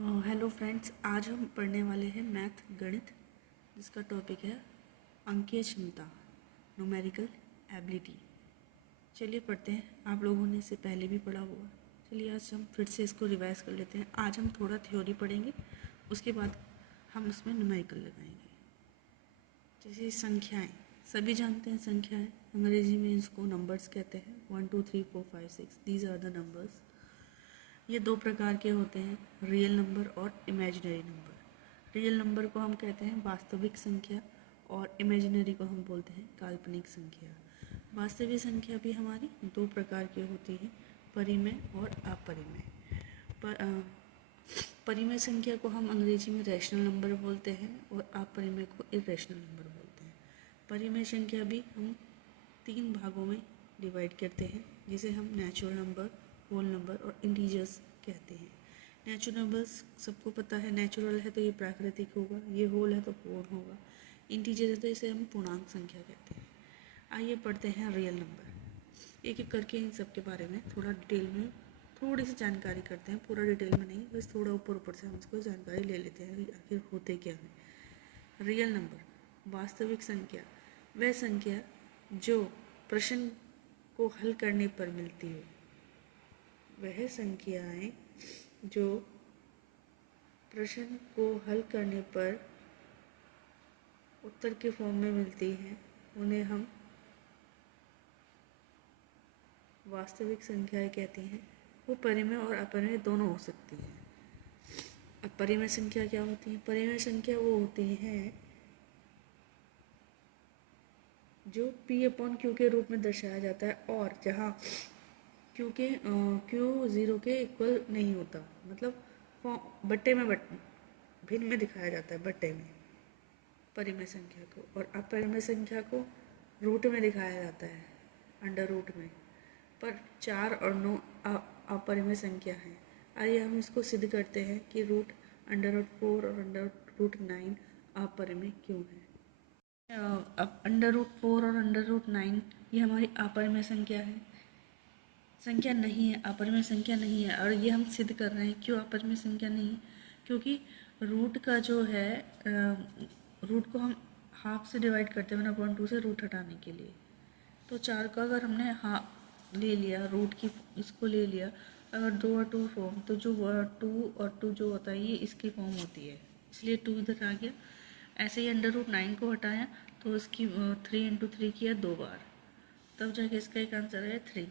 Hello friends, आज हम पढ़ने वाले हैं मैथ गणित, जिसका टॉपिक है अंकीय क्षमता, न्यूमेरिकल एबिलिटी। चलिए पढ़ते हैं। आप लोगों ने इसे पहले भी पढ़ा होगा। चलिए आज हम फिर से इसको रिवाइज कर लेते हैं। आज हम थोड़ा थ्योरी पढ़ेंगे, उसके बाद हम इसमें न्यूमेरिकल लगाएंगे। जैसे संख्याएं, सभी जानते हैं संख्याएं, अंग्रेजी में इसको नंबर्स कहते हैं। 1 2 3 4 5 6, दीज आर द नंबर्स। ये दो प्रकार के होते हैं, रियल नंबर और इमेजिनरी नंबर। रियल नंबर को हम कहते हैं वास्तविक संख्या और इमेजिनरी को हम बोलते हैं काल्पनिक संख्या। वास्तविक संख्या भी हमारी दो प्रकार की होती है, परिमेय और अपरिमेय। परिमेय संख्या को हम अंग्रेजी में रैशनल नंबर बोलते हैं और अपरिमेय को इरेशनल नंबर बोलते हैं। परिमेय संख्या भी हम तीन भागों में डिवाइड करते हैं, जिसे हम नेचुरल नंबर, होल नंबर और इंटीजर्स कहते हैं। नेचुरल नंबर्स सबको पता है, नेचुरल है तो ये प्राकृतिक होगा, ये होल है तो पूर्ण होगा, इंटीजर है तो इसे हम पूर्णांक संख्या कहते हैं। आइए पढ़ते हैं रियल नंबर। एक एक करके इन सब के बारे में थोड़ा डिटेल में थोड़ी सी जानकारी करते हैं। पूरा डिटेल में नहीं, बस थोड़ा ऊपर ऊपर से हम इसको जानकारी ले लेते हैं आखिर होते क्या है। रियल नंबर, वास्तविक संख्या, वह संख्या जो प्रश्न को हल करने पर मिलती हो। वह संख्याएं जो प्रश्न को हल करने पर उत्तर के फॉर्म में मिलती हैं, उन्हें हम वास्तविक संख्याएं कहती हैं। वो परिमेय और अपरिमेय दोनों हो सकती हैं। अब परिमेय संख्या क्या होती है? परिमेय संख्या वो होती हैं जो P/Q के रूप में दर्शाया जाता है, और जहाँ क्योंकि Q 0 के इक्वल नहीं होता, मतलब बट्टे में भिन्न में दिखाया जाता है, बट्टे में परिमेय संख्या को, और अपरिमेय संख्या को रूट में दिखाया जाता है, अंडर रूट में। पर 4 और 9 अपरिमेय संख्या हैं। आइए हम इसको सिद्ध करते हैं कि रूट अंडर रूट 4 और अंडर रूट 9 अपरिमेय क्यों है। अब अंडर रूट 4 और अंडर रूट 9 ये हमारी अपरिमेय संख्या है, संख्या नहीं है, अपरिमेय संख्या नहीं है। और ये हम सिद्ध कर रहे हैं। क्यों अपरिमेय संख्या नहीं है? क्योंकि रूट का जो है, रूट को हम हाफ से डिवाइड करते हैं 1/2 से, रूट हटाने के लिए। तो 4 का अगर हमने हाफ ले लिया, रूट की इसको ले लिया, अगर 2 और 2 फॉर्म, तो जो 2 और 2 जो होता है ये इसकी फॉर्म होती है, इसलिए 2 इधर आ गया। ऐसे ही अंडर रूट 9 को हटाया तो इसकी 3 × 3 किया 2 बार, तब जाके इसका एक आंसर है 3।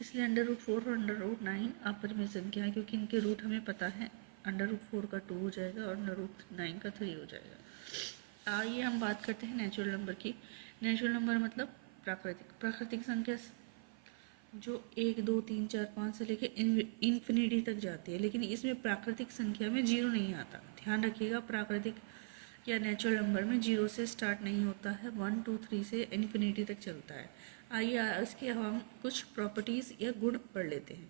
इसलिए अंडर रूट 4 और अंडर रूट 9 अपरिमेय संख्या है, क्योंकि इनके रूट हमें पता है। अंडर रूट 4 का 2 हो जाएगा और अंडर रूट 9 का 3 हो जाएगा। आइए हम बात करते हैं नेचुरल नंबर की। नेचुरल नंबर मतलब प्राकृतिक संख्या जो 1 2 3 4 5 से लेके इन्फिनिटी तक जाती है, लेकिन इसमें प्राकृतिक संख्या में 0 नहीं आता। ध्यान रखिएगा, प्राकृतिक या नेचुरल नंबर में 0 से स्टार्ट नहीं होता है, 1 2 3 से इन्फिनिटी तक चलता है। आइए इसके हम कुछ प्रॉपर्टीज़ या गुण पढ़ लेते हैं।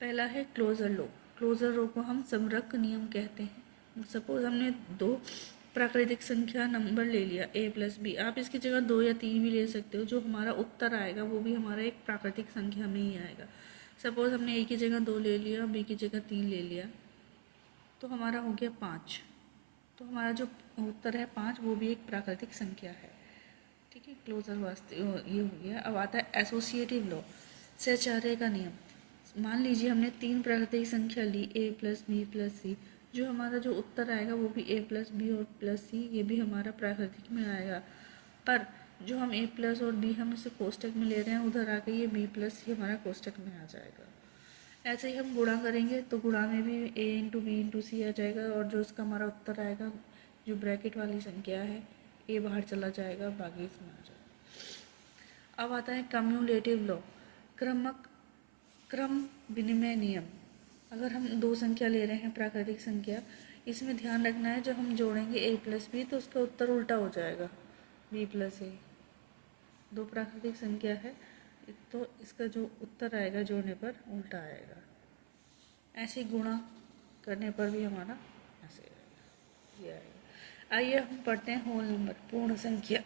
पहला है क्लोजर लॉ। क्लोजर लॉ को हम समरक नियम कहते हैं। सपोज हमने दो प्राकृतिक संख्या नंबर ले लिया a+b, आप इसकी जगह 2 या 3 भी ले सकते हो। जो हमारा उत्तर आएगा वो भी हमारा एक प्राकृतिक संख्या में ही आएगा। सपोज हमने a की जगह 2 ले लिया, b की जगह 3 ले लिया, तो हमारा हो गया 5। तो हमारा जो उत्तर है 5, वो भी एक प्राकृतिक संख्या है। ठीक है, क्लोजर वास्ते ये हो गया। अब आता है एसोसिएटिव लॉ, सहचार्य का नियम। मान लीजिए हमने 3 प्राकृतिक संख्या ली, a+b+c, जो हमारा जो उत्तर आएगा वो भी a+b और +c, ये भी हमारा प्राकृतिक में आएगा। पर जो हम a+ और b हम इसे कोष्टक में ले रहे हैं, उधर आके ये b+c हमारा कोष्टक में आ जाएगा। ऐसे ही हम गुणा करेंगे तो गुणा में भी a × b × c आ जाएगा, और जो इसका हमारा उत्तर आएगा, जो ब्रैकेट वाली संख्या है, a बाहर चला जाएगा, बाकी इसमें आ जाएगा। अब आता है कम्युलेटिव लॉ, क्रम विनिमय नियम। अगर हम 2 संख्या ले रहे हैं प्राकृतिक संख्या, इसमें ध्यान रखना है जब हम जोड़ेंगे a+b तो उसका उत्तर उल्टा हो जाएगा, b+a। 2 प्राकृतिक संख्या है तो इसका जो उत्तर आएगा जोड़ने पर उल्टा आएगा। ऐसे गुणा करने पर भी हमारा ऐसे आएगा, ये आएगा। आइए हम पढ़ते हैं होल नंबर, पूर्ण संख्या।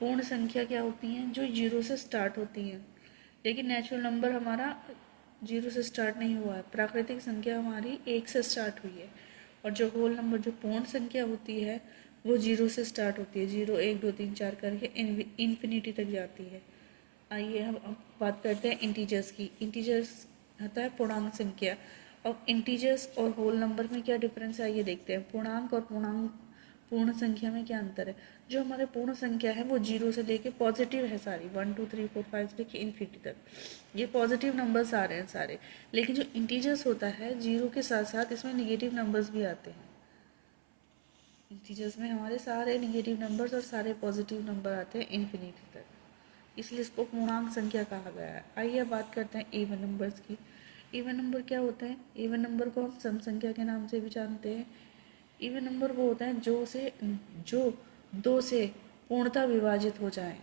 पूर्ण संख्या क्या होती हैं? जो 0 से स्टार्ट होती हैं, लेकिन नेचुरल नंबर हमारा जीरो से स्टार्ट नहीं हुआ है। प्राकृतिक संख्या हमारी एक से स्टार्ट हुई है, और जो होल नंबर, जो पूर्ण संख्या होती है, वो जीरो से स्टार्ट होती है। जीरो, एक, दो, तीन, चार करके इन्फिनिटी तक जाती है। आइए हम अब बात करते हैं इंटीजर्स की। इंटीजर्स होता है पूर्णांक संख्या। अब इंटीजर्स और होल नंबर में क्या डिफरेंस है, ये देखते हैं। पूर्णांक और पूर्ण संख्या में क्या अंतर है। जो हमारे पूर्ण संख्या है वो जीरो से लेके पॉजिटिव है सारी, 1 2 3 4 5 से लेके इन्फिनिटी तक, ये पॉजिटिव नंबर्स आ रहे हैं सारे। लेकिन जो इंटीजर्स होता है, जीरो के साथ साथ इसमें निगेटिव नंबर्स भी आते हैं। इंटीजर्स में हमारे सारे निगेटिव नंबर्स और सारे पॉजिटिव नंबर आते हैं इन्फिनिटी तक, इसलिए इसको पूर्णांक संख्या कहा गया है। आइए अब बात करते हैं इवन नंबर्स की। इवन नंबर क्या होता है। इवन नंबर को हम सम संख्या के नाम से भी जानते हैं। इवन नंबर वो होता है जो दो से पूर्णतः विभाजित हो जाए।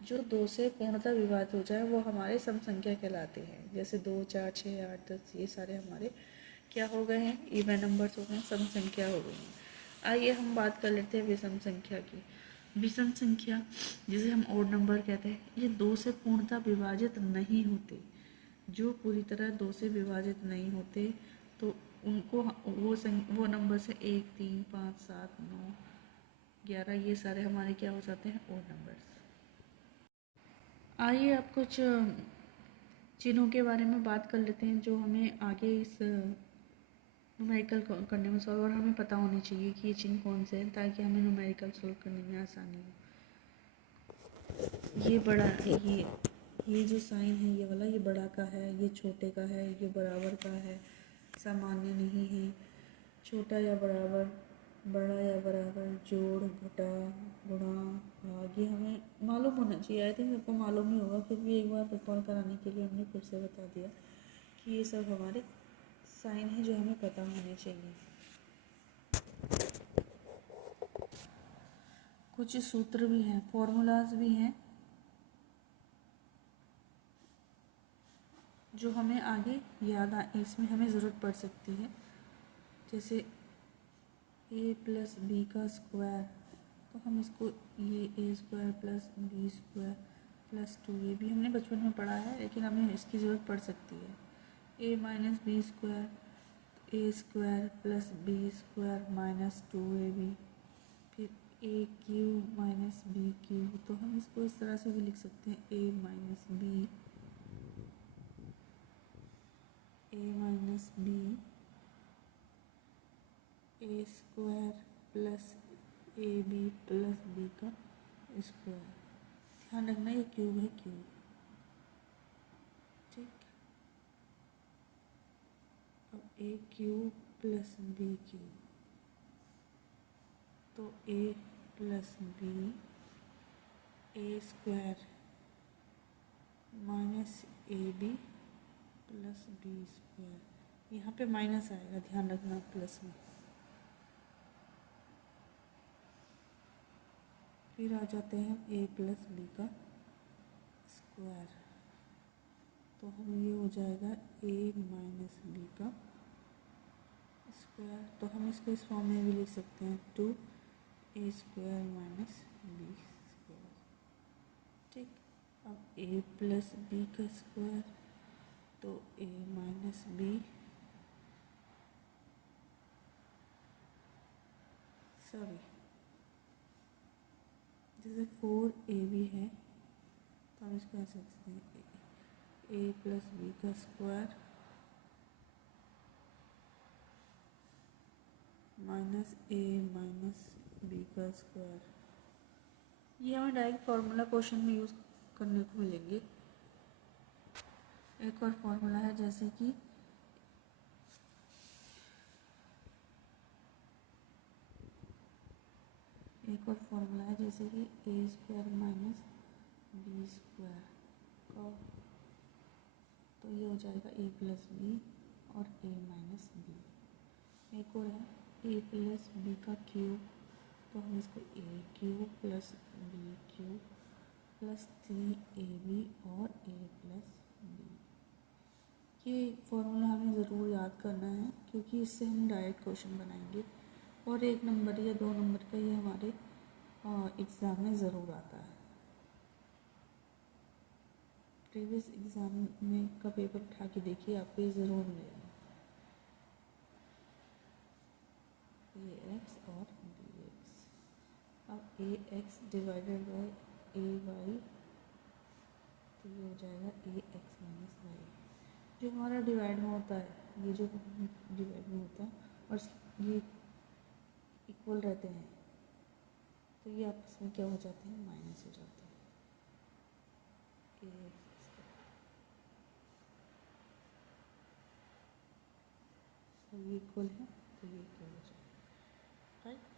जो दो से पूर्णतः विभाजित हो जाए वो हमारे सम संख्या कहलाते हैं। जैसे 2 4 6 8 10, ये सारे हमारे क्या हो गए हैं, इवन नंबर्स हो गए हैं, सम संख्या हो गई हैं। आइए हम बात कर लेते हैं विषम संख्या की। विषम संख्या जिसे हम ओड नंबर कहते हैं, ये दो से पूर्णतः विभाजित नहीं होते। जो पूरी तरह दो से विभाजित नहीं होते तो उनको वो नंबर से 1 3 5 7 9 11, ये सारे हमारे क्या हो जाते हैं, ओड नंबर्स। आइए अब कुछ चिन्हों के बारे में बात कर लेते हैं जो हमें आगे इस न्यूमेरिकल करने में सॉल्व, और हमें पता होनी चाहिए कि ये चिन्ह कौन से हैं ताकि हमें न्यूमेरिकल सॉल्व करने में आसानी हो। ये बड़ा है, ये जो साइन है ये वाला, ये बड़ा का है, ये छोटे का है, ये बराबर का है, सामान्य नहीं है, छोटा या बराबर, बड़ा या बराबर, जोड़, घटा, गुणा, भाग, ये हमें मालूम होना चाहिए। आई थिंक सबको मालूम ही होगा, फिर भी एक बार रिकॉल कराने के लिए हमने फिर से बता दिया कि ये सब हमारे साइन है जो हमें पता होने चाहिए। कुछ सूत्र भी हैं, फॉर्मूलाज भी हैं जो हमें आगे याद इसमें हमें ज़रूरत पड़ सकती है। जैसे a प्लस बी का स्क्वायर, तो हम इसको ये a square plus B square plus 2, ये भी हमने बचपन में पढ़ा है लेकिन हमें इसकी ज़रूरत पड़ सकती है। a minus B square, A square plus B square minus 2ab, फिर a cube minus B cube, तो हम इसको इस तरह से भी लिख सकते हैं a minus B A square plus A B plus B का स्क्वायर। ध्यान रखना ये क्यूब है, क्यूब, ठीक। अब A cube plus B cube, तो A plus B, A square minus A B plus B square, यहाँ पे माइनस आएगा, ध्यान रखना प्लस में। फिर आ जाते हैं a प्लस बी का स्क्वायर, तो हम ये हो जाएगा a माइनस बी का स्क्वायर, तो हम इसको इस फॉर्म में भी लिख सकते हैं 2a square minus B square, ठीक। अब a प्लस बी का स्क्वायर, तो a माइनस बी, सॉरी, जैसे 4ab है तो हम इसको ऐसे लिखते हैं a प्लस बी का square minus a minus B का स्क्वायर। ये हमें डायरेक्ट फार्मूला क्वेश्चन में यूज़ करने को मिलेंगे। एक और फार्मूला है जैसे कि a square minus B square का, तो ये हो जाएगा a प्लस बी और a माइनस बी। एक और है a प्लस बी का क्यूब, तो हम इसको a cube plus B cube plus 3ab और a प्लस बी। ये फॉर्मूला हमें ज़रूर याद करना है क्योंकि इससे हम डायरेक्ट क्वेश्चन बनाएंगे, और 1 नंबर या 2 नंबर का ये हमारे एग्ज़ाम में ज़रूर आता है। प्रीवियस एग्ज़ाम में का पेपर उठा के देखिए, आपको ये ज़रूर मिलेगा। ए एक्स और बी एक्स, अब A X divided by A Y, तो ये हो जाएगा ए एक्स माइनस वाई। जो हमारा डिवाइड में होता है, ये जो डिवाइड में होता है और ये इक्वल रहते हैं, तो ये आपस में क्या हो जाते हैं, माइनस हो जाते हैं। ए एक्स, तो ये इक्वल है, तो ये इक्वल हो जाएगा, राइट।